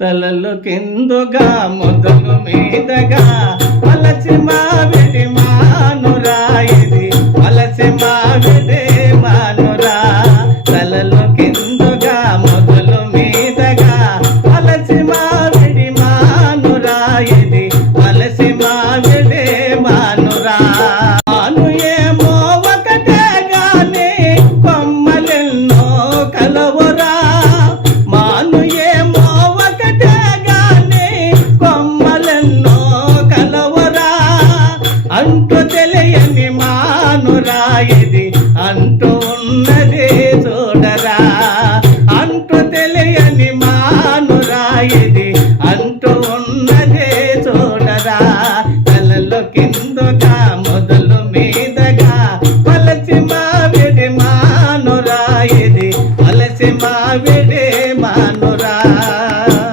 తలలు కిందుగా మొదలు మీదగా అలసి మావిడి మానురాయిది అలసి మావిడి మానురా. తలలు కిందుగా మొదలు మీదగా అలసి మావిడి మానురాయిది అలసి మావిడి మానురా. అంటూ తెలియని మానురాయిది అంటూ ఉన్నదే చూడరా. అంటూ తెలియని మానురాయిది అంటూ ఉన్నదే చూడరా. కలలు కిందుగా మొదలు మీదగా పలసి మావిడి మానురాయిది పలసి మావిడే మాను